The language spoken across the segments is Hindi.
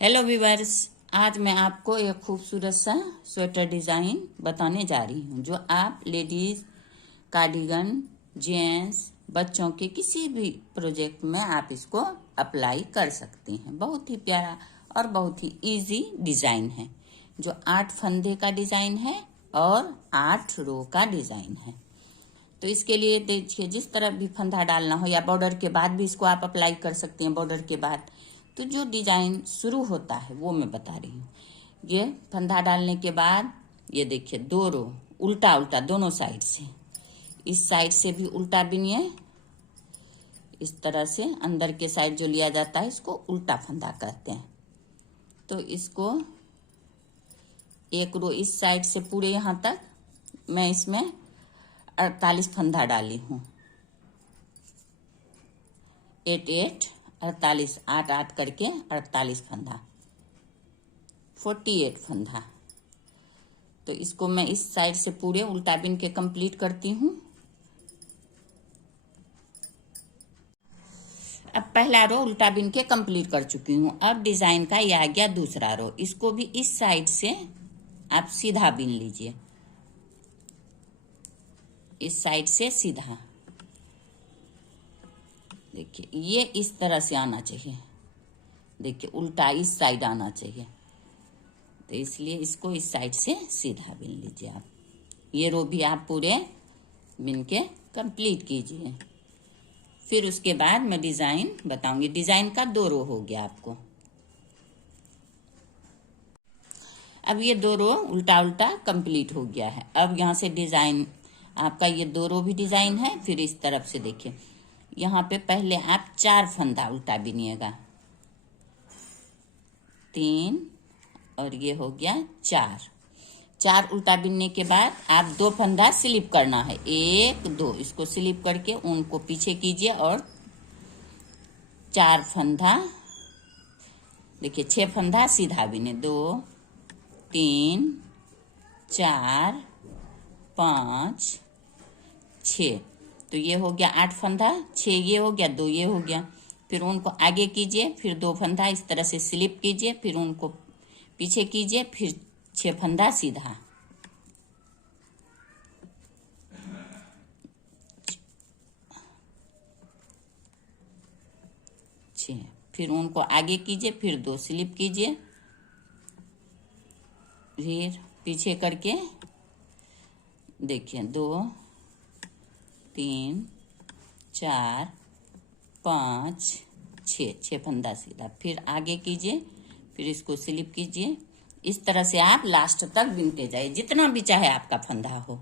हेलो व्यूअर्स, आज मैं आपको एक खूबसूरत सा स्वेटर डिज़ाइन बताने जा रही हूँ जो आप लेडीज़, कार्डिगन, जेंट्स, बच्चों के किसी भी प्रोजेक्ट में आप इसको अप्लाई कर सकती हैं। बहुत ही प्यारा और बहुत ही इजी डिज़ाइन है जो 8 फंदे का डिज़ाइन है और 8 रो का डिज़ाइन है। तो इसके लिए देखिए, जिस तरह भी फंदा डालना हो या बॉर्डर के बाद भी इसको आप अप्लाई कर सकती हैं। बॉर्डर के बाद तो जो डिजाइन शुरू होता है वो मैं बता रही हूँ। ये फंदा डालने के बाद ये देखिए 2 रो उल्टा उल्टा दोनों साइड से, इस साइड से भी उल्टा बिनिए। इस तरह से अंदर के साइड जो लिया जाता है इसको उल्टा फंदा कहते हैं। तो इसको एक रो इस साइड से पूरे यहाँ तक मैं इसमें 48 फंदा डाली हूँ। 8 8 48 8 8 करके 48 फंदा, 48 फंदा। तो इसको मैं इस साइड से पूरे उल्टा बिन के कंप्लीट करती हूँ। अब पहला रो उल्टा बिन के कंप्लीट कर चुकी हूँ। अब डिजाइन का ये आ गया दूसरा रो। इसको भी इस साइड से आप सीधा बिन लीजिए, इस साइड से सीधा। देखिए ये इस तरह से आना चाहिए, देखिए उल्टा इस साइड आना चाहिए। तो इसलिए इसको इस साइड से सीधा बिन लीजिए आप। ये रो भी आप पूरे बिन के कंप्लीट कीजिए। फिर उसके बाद मैं डिजाइन बताऊंगी। डिजाइन का 2 रो हो गया आपको। अब ये 2 रो उल्टा उल्टा कंप्लीट हो गया है। अब यहाँ से डिजाइन आपका ये 2 रो भी डिजाइन है। फिर इस तरफ से देखिए, यहाँ पे पहले आप 4 फंदा उल्टा बिनिएगा। 3 और ये हो गया 4 उल्टा बिनने के बाद आप 2 फंदा स्लिप करना है। 1 2 इसको स्लिप करके ऊन को पीछे कीजिए और 4 फंदा, देखिए 6 फंदा सीधा बिने। 2 3 4 5 6। तो ये हो गया 8 फंदा, 6 ये हो गया, 2 ये हो गया। फिर उनको आगे कीजिए, फिर 2 फंदा इस तरह से स्लिप कीजिए, फिर उनको पीछे कीजिए, फिर 6 फंदा सीधा। फिर उनको आगे कीजिए, फिर 2 स्लिप कीजिए, फिर पीछे करके देखिए 2 3 4 5 6 फंदा सीधा। फिर आगे कीजिए, फिर इसको स्लिप कीजिए। इस तरह से आप लास्ट तक बिनते जाइए, जितना भी चाहे आपका फंदा हो,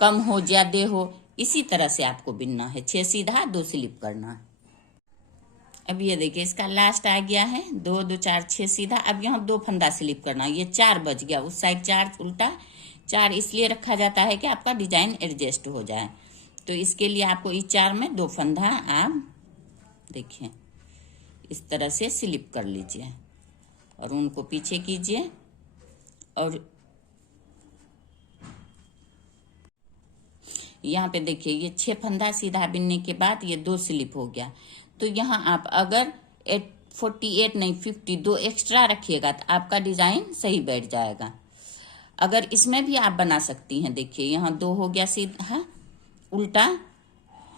कम हो ज्यादा हो, इसी तरह से आपको बिनना है। 6 सीधा 2 स्लिप करना है। अब ये देखिए इसका लास्ट आ गया है 2 2 4 6 सीधा। अब यहाँ 2 फंदा स्लिप करना, ये 4 बच गया। उस साइड 4 उल्टा, 4 इसलिए रखा जाता है कि आपका डिजाइन एडजस्ट हो जाए। तो इसके लिए आपको इस 4 में 2 फंदा आप देखिए इस तरह से स्लिप कर लीजिए और उनको पीछे कीजिए। और यहाँ पे देखिए ये 6 फंदा सीधा बिनने के बाद ये 2 स्लिप हो गया। तो यहाँ आप अगर 48 नहीं 52 एक्स्ट्रा रखिएगा तो आपका डिजाइन सही बैठ जाएगा। अगर इसमें भी आप बना सकती हैं। देखिए यहाँ 2 हो गया सीधा उल्टा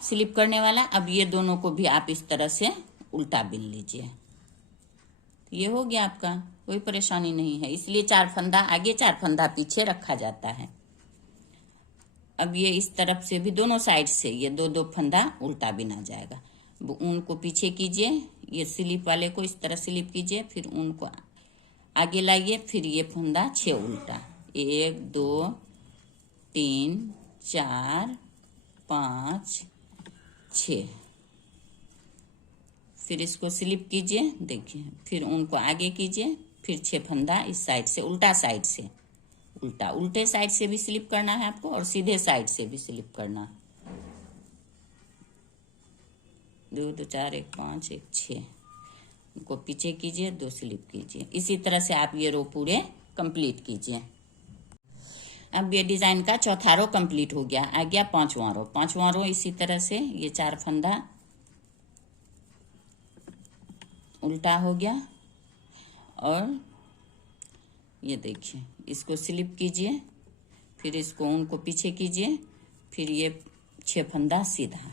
स्लिप करने वाला। अब ये दोनों को भी आप इस तरह से उल्टा बिन लीजिए। ये हो गया आपका, कोई परेशानी नहीं है। इसलिए 4 फंदा आगे 4 फंदा पीछे रखा जाता है। अब ये इस तरफ से भी दोनों साइड से ये 2 2 फंदा उल्टा बिना जाएगा। ऊन को पीछे कीजिए, ये स्लिप वाले को इस तरह स्लिप कीजिए, फिर ऊन को आगे लाइए, फिर ये फंदा 6 उल्टा। 1 2 3 4 5 6। फिर इसको स्लिप कीजिए, देखिए, फिर उनको आगे कीजिए, फिर 6 फंदा इस साइड से उल्टा साइड से उल्टा, उल्टे साइड से भी स्लिप करना है आपको और सीधे साइड से भी स्लिप करना है। 2 2 4 1 5 1 6 उनको पीछे कीजिए, 2 स्लिप कीजिए। इसी तरह से आप ये रो पूरे कंप्लीट कीजिए। अब ये डिजाइन का चौथा रो कंप्लीट हो गया। आ गया 5वां रो। 5वां रो इसी तरह से ये 4 फंदा उल्टा हो गया और ये देखिए इसको स्लिप कीजिए, फिर इसको ऊन को पीछे कीजिए, फिर ये 6 फंदा सीधा।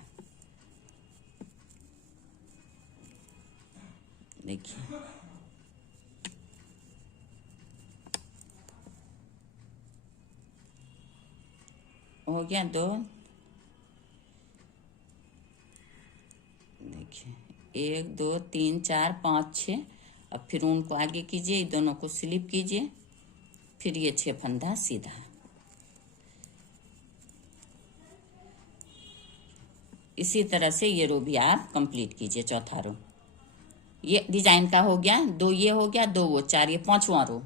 देखिए हो गया 2। देखिए 1 2 3 4 5 6। अब फिर ऊन को आगे कीजिए, दोनों को स्लिप कीजिए, फिर ये 6 फंदा सीधा। इसी तरह से ये रो भी आप कंप्लीट कीजिए, चौथा रो। ये डिजाइन का हो गया, 2 ये हो गया, 2 वो, 4 ये, 5वां रो।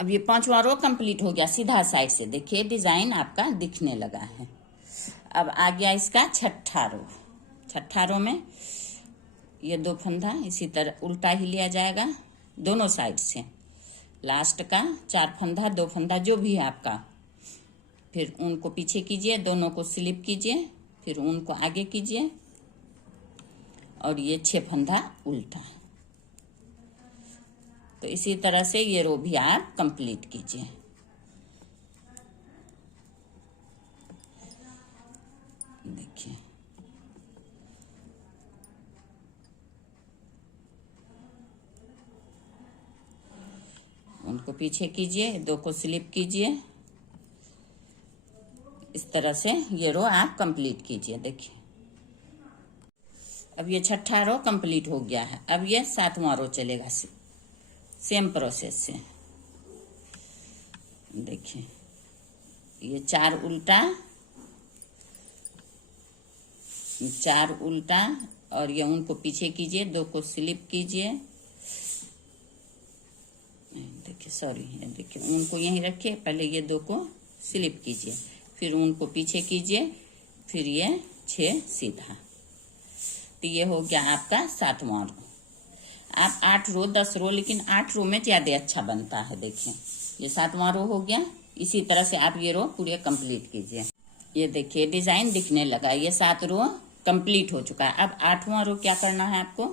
अब ये 5वां रो कंप्लीट हो गया सीधा साइड से। देखिए डिजाइन आपका दिखने लगा है। अब आ गया इसका 6ठा रो। 6ठा रो में ये 2 फंदा इसी तरह उल्टा ही लिया जाएगा दोनों साइड से। लास्ट का 4 फंदा 2 फंदा जो भी है आपका, फिर ऊन को पीछे कीजिए, दोनों को स्लिप कीजिए, फिर ऊन को आगे कीजिए और ये 6 फंदा उल्टा। तो इसी तरह से ये रो भी आप कंप्लीट कीजिए। देखिए उनको पीछे कीजिए, 2 को स्लिप कीजिए, इस तरह से ये रो आप कंप्लीट कीजिए। देखिए अब ये 6ठा रो कंप्लीट हो गया है। अब ये 7वां रो चलेगा सेम प्रोसेस से। देखिए ये 4 उल्टा, 4 उल्टा और ये उनको पीछे कीजिए, 2 को स्लिप कीजिए। देखिए सॉरी, देखिए ऊन को यहीं रखिए, पहले ये 2 को स्लिप कीजिए, फिर ऊन को पीछे कीजिए, फिर ये 6 सीधा। तो ये हो गया आपका 7वां रो। आप 8 रो 10 रो, लेकिन 8 रो में ज्यादा अच्छा बनता है। देखिए ये 7वां रो हो गया। इसी तरह से आप ये रो पूरे कंप्लीट कीजिए। ये देखिए डिजाइन दिखने लगा, ये 7 रो कंप्लीट हो चुका है। अब 8वां रो क्या करना है आपको,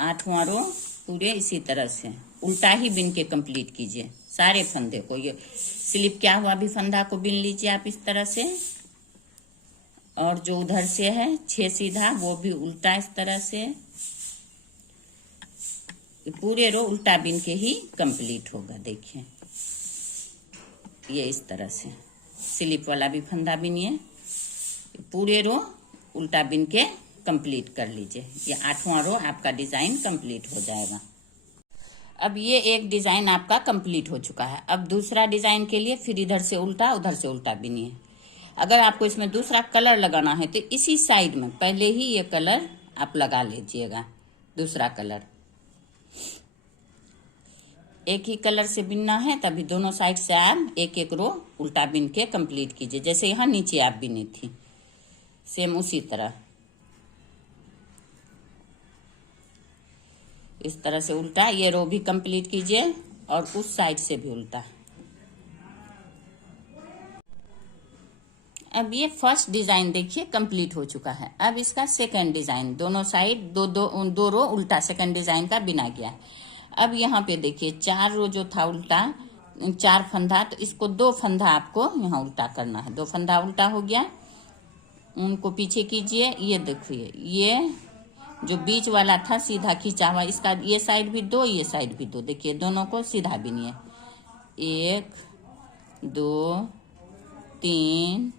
8वां रो पूरे इसी तरह से उल्टा ही बिन के कंप्लीट कीजिए सारे फंदे को। ये स्लिप क्या हुआ भी फंदा को बिन लीजिए आप इस तरह से, और जो उधर से है 6 सीधा वो भी उल्टा इस तरह से। पूरे रो उल्टा बिन के ही कंप्लीट होगा। देखिए ये इस तरह से स्लिप वाला भी फंदा बिनिए, पूरे रो उल्टा बिन के कंप्लीट कर लीजिए। ये 8वां रो आपका डिजाइन कंप्लीट हो जाएगा। अब ये एक डिजाइन आपका कंप्लीट हो चुका है। अब दूसरा डिजाइन के लिए फिर इधर से उल्टा उधर से उल्टा बिनिए। अगर आपको इसमें दूसरा कलर लगाना है तो इसी साइड में पहले ही ये कलर आप लगा लीजिएगा। दूसरा कलर एक ही कलर से बिनना है, तभी दोनों साइड से आप एक एक रो उल्टा बिन के कंप्लीट कीजिए। जैसे यहाँ नीचे आप बिनी थी सेम उसी तरह इस तरह से उल्टा ये रो भी कंप्लीट कीजिए और उस साइड से भी उल्टा। अब ये फर्स्ट डिजाइन देखिए कंप्लीट हो चुका है। अब इसका सेकंड डिजाइन, दोनों साइड दो रो उल्टा सेकंड डिजाइन का बिना गया। अब यहाँ पे देखिए 4 रो जो था उल्टा, 4 फंदा, तो इसको 2 फंदा आपको यहाँ उल्टा करना है। 2 फंदा उल्टा हो गया, उनको पीछे कीजिए। ये देखिए ये जो बीच वाला था सीधा खींचा हुआ, इसका ये साइड भी 2 ये साइड भी 2। देखिए दोनों को सीधा बिनिए, 1 2 3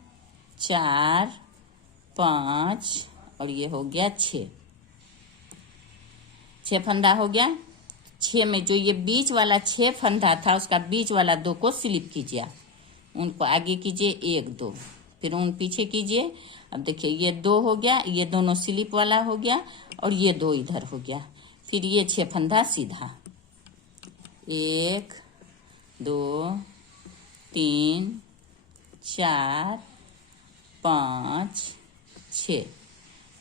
4 5 और ये हो गया 6 फंदा हो गया। 6 में जो ये बीच वाला 6 फंदा था उसका बीच वाला 2 को स्लिप कीजिए, उनको आगे कीजिए 1 2, फिर उन पीछे कीजिए। अब देखिए ये 2 हो गया, ये दोनों स्लिप वाला हो गया और ये 2 इधर हो गया। फिर ये 6 फंदा सीधा, 1 2 3 4 5 6,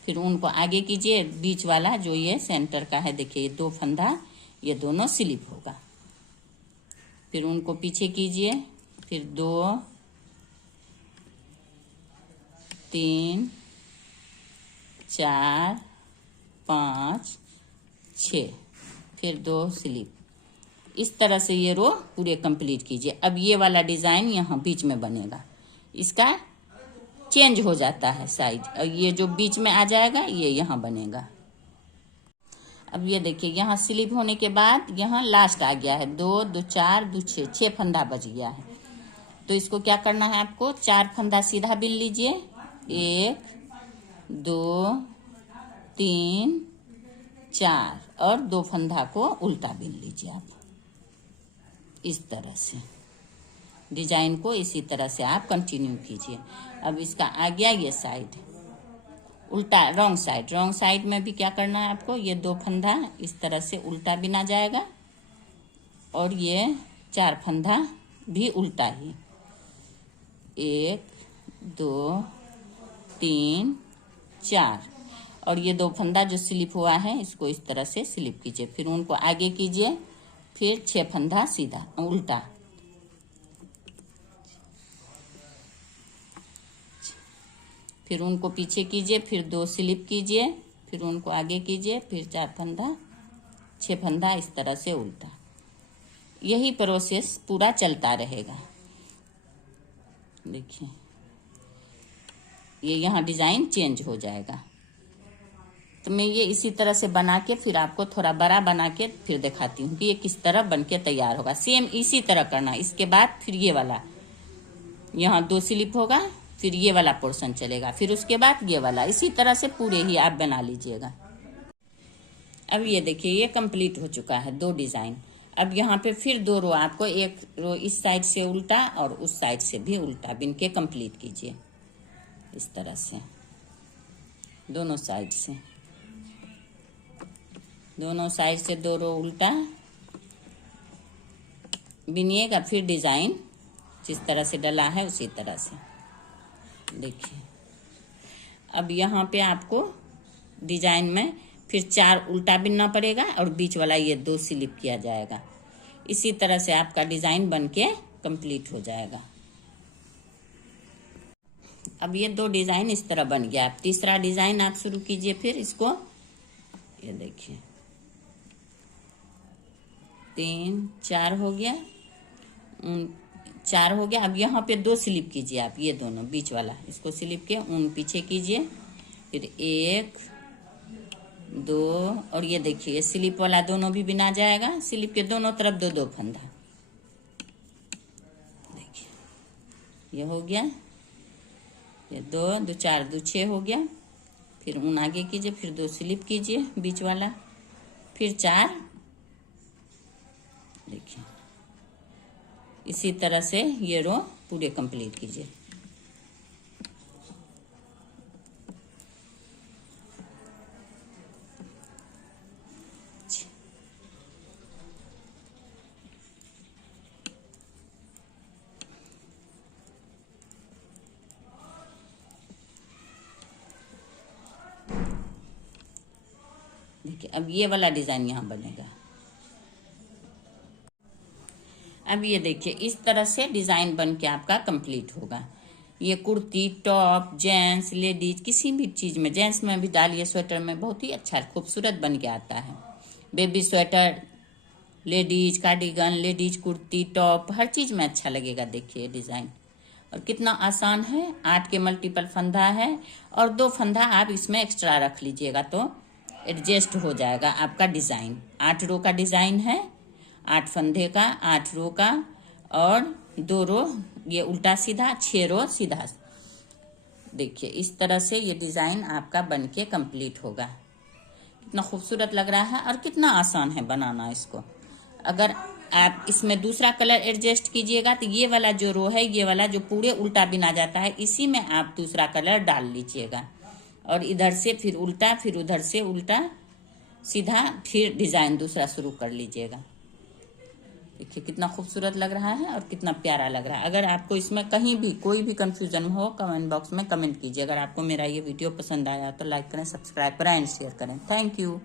फिर उनको आगे कीजिए। बीच वाला जो ये सेंटर का है देखिए ये 2 फंदा, ये दोनों स्लिप होगा। फिर उनको पीछे कीजिए, फिर 2 3 4 5 6, फिर 2 स्लिप। इस तरह से ये रो पूरे कंप्लीट कीजिए। अब ये वाला डिजाइन यहाँ बीच में बनेगा, इसका चेंज हो जाता है साइज, और ये जो बीच में आ जाएगा ये यहाँ बनेगा। अब ये देखिए यहाँ स्लिप होने के बाद यहाँ लास्ट आ गया है 2 2 4 2 6, 6 फंदा बच गया है। तो इसको क्या करना है आपको, 4 फंदा सीधा बिन लीजिए, 1 2 3 4, और 2 फंदा को उल्टा बिन लीजिए आप। इस तरह से डिजाइन को इसी तरह से आप कंटिन्यू कीजिए। अब इसका आ गया ये साइड उल्टा, रॉन्ग साइड में भी क्या करना है आपको, ये 2 फंदा इस तरह से उल्टा बिना जाएगा, और ये 4 फंदा भी उल्टा ही, 1 2 3 4, और ये 2 फंदा जो स्लिप हुआ है इसको इस तरह से स्लिप कीजिए, फिर उनको आगे कीजिए, फिर 6 फंदा सीधा उल्टा, फिर उनको पीछे कीजिए, फिर 2 स्लिप कीजिए, फिर उनको आगे कीजिए, फिर 4 फंदा 6 फंदा इस तरह से उल्टा। यही प्रोसेस पूरा चलता रहेगा। देखिए ये यहाँ डिजाइन चेंज हो जाएगा। तो मैं ये इसी तरह से बना के फिर आपको थोड़ा बड़ा बना के फिर दिखाती हूँ कि ये किस तरह बन के तैयार होगा। सेम इसी तरह करना। इसके बाद फिर ये वाला यहाँ 2 स्लिप होगा, फिर ये वाला पोर्शन चलेगा, फिर उसके बाद ये वाला, इसी तरह से पूरे ही आप बना लीजिएगा। अब ये देखिए ये कंप्लीट हो चुका है 2 डिजाइन। अब यहाँ पे फिर 2 रो, आपको एक रो इस साइड से उल्टा और उस साइड से भी उल्टा बिन के कंप्लीट कीजिए। इस तरह से दोनों साइड से 2 रो उल्टा बिनिएगा, फिर डिजाइन जिस तरह से डला है उसी तरह से। देखिए अब यहाँ पे आपको डिजाइन में फिर 4 उल्टा बिनना पड़ेगा, और बीच वाला ये 2 स्लिप किया जाएगा। इसी तरह से आपका डिजाइन बन के कंप्लीट हो जाएगा। अब ये 2 डिजाइन इस तरह बन गया। आप तीसरा डिजाइन आप शुरू कीजिए। फिर इसको ये देखिए 3 4 हो गया, 4 हो गया। अब यहाँ पे 2 स्लिप कीजिए आप, ये दोनों बीच वाला इसको स्लिप के ऊन पीछे कीजिए, फिर 1 2, और ये देखिए ये स्लिप वाला दोनों भी बिना जाएगा। स्लिप के दोनों तरफ 2 2 फंदा। देखिए ये हो गया, ये 2 2 4 2 6 हो गया। फिर ऊन आगे कीजिए, फिर 2 स्लिप कीजिए बीच वाला, फिर 4। देखिए इसी तरह से ये रो पूरे कंप्लीट कीजिए। देखिए अब ये वाला डिजाइन यहाँ बनेगा। अब ये देखिए इस तरह से डिजाइन बन के आपका कंप्लीट होगा। ये कुर्ती, टॉप, जेंट्स, लेडीज किसी भी चीज में, जेंट्स में भी डालिए, स्वेटर में बहुत ही अच्छा खूबसूरत बन के आता है। Baby sweater, ladies cardigan, ladies kurti, top, हर चीज में अच्छा लगेगा। देखिए डिजाइन और कितना आसान है। 8 के मल्टीपल फंदा है, और 2 फंदा आप इसमें एक्स्ट्रा रख लीजिएगा तो एडजस्ट हो जाएगा आपका डिजाइन। 8 रो का डिजाइन है, 8 फंदे का, 8 रो का, और 2 रो ये उल्टा सीधा, 6 रो सीधा। देखिए इस तरह से ये डिजाइन आपका बन के कंप्लीट होगा। कितना खूबसूरत लग रहा है और कितना आसान है बनाना इसको। अगर आप इसमें दूसरा कलर एडजस्ट कीजिएगा तो ये वाला जो रो है, ये वाला जो पूरे उल्टा बिना जाता है, इसी में आप दूसरा कलर डाल लीजिएगा, और इधर से फिर उल्टा, फिर उधर से उल्टा सीधा, फिर डिजाइन दूसरा शुरू कर लीजिएगा। देखिए कितना खूबसूरत लग रहा है और कितना प्यारा लग रहा है। अगर आपको इसमें कहीं भी कोई भी कंफ्यूजन हो, कमेंट बॉक्स में कमेंट कीजिए। अगर आपको मेरा ये वीडियो पसंद आया तो लाइक करें, सब्सक्राइब करें एंड शेयर करें। Thank you.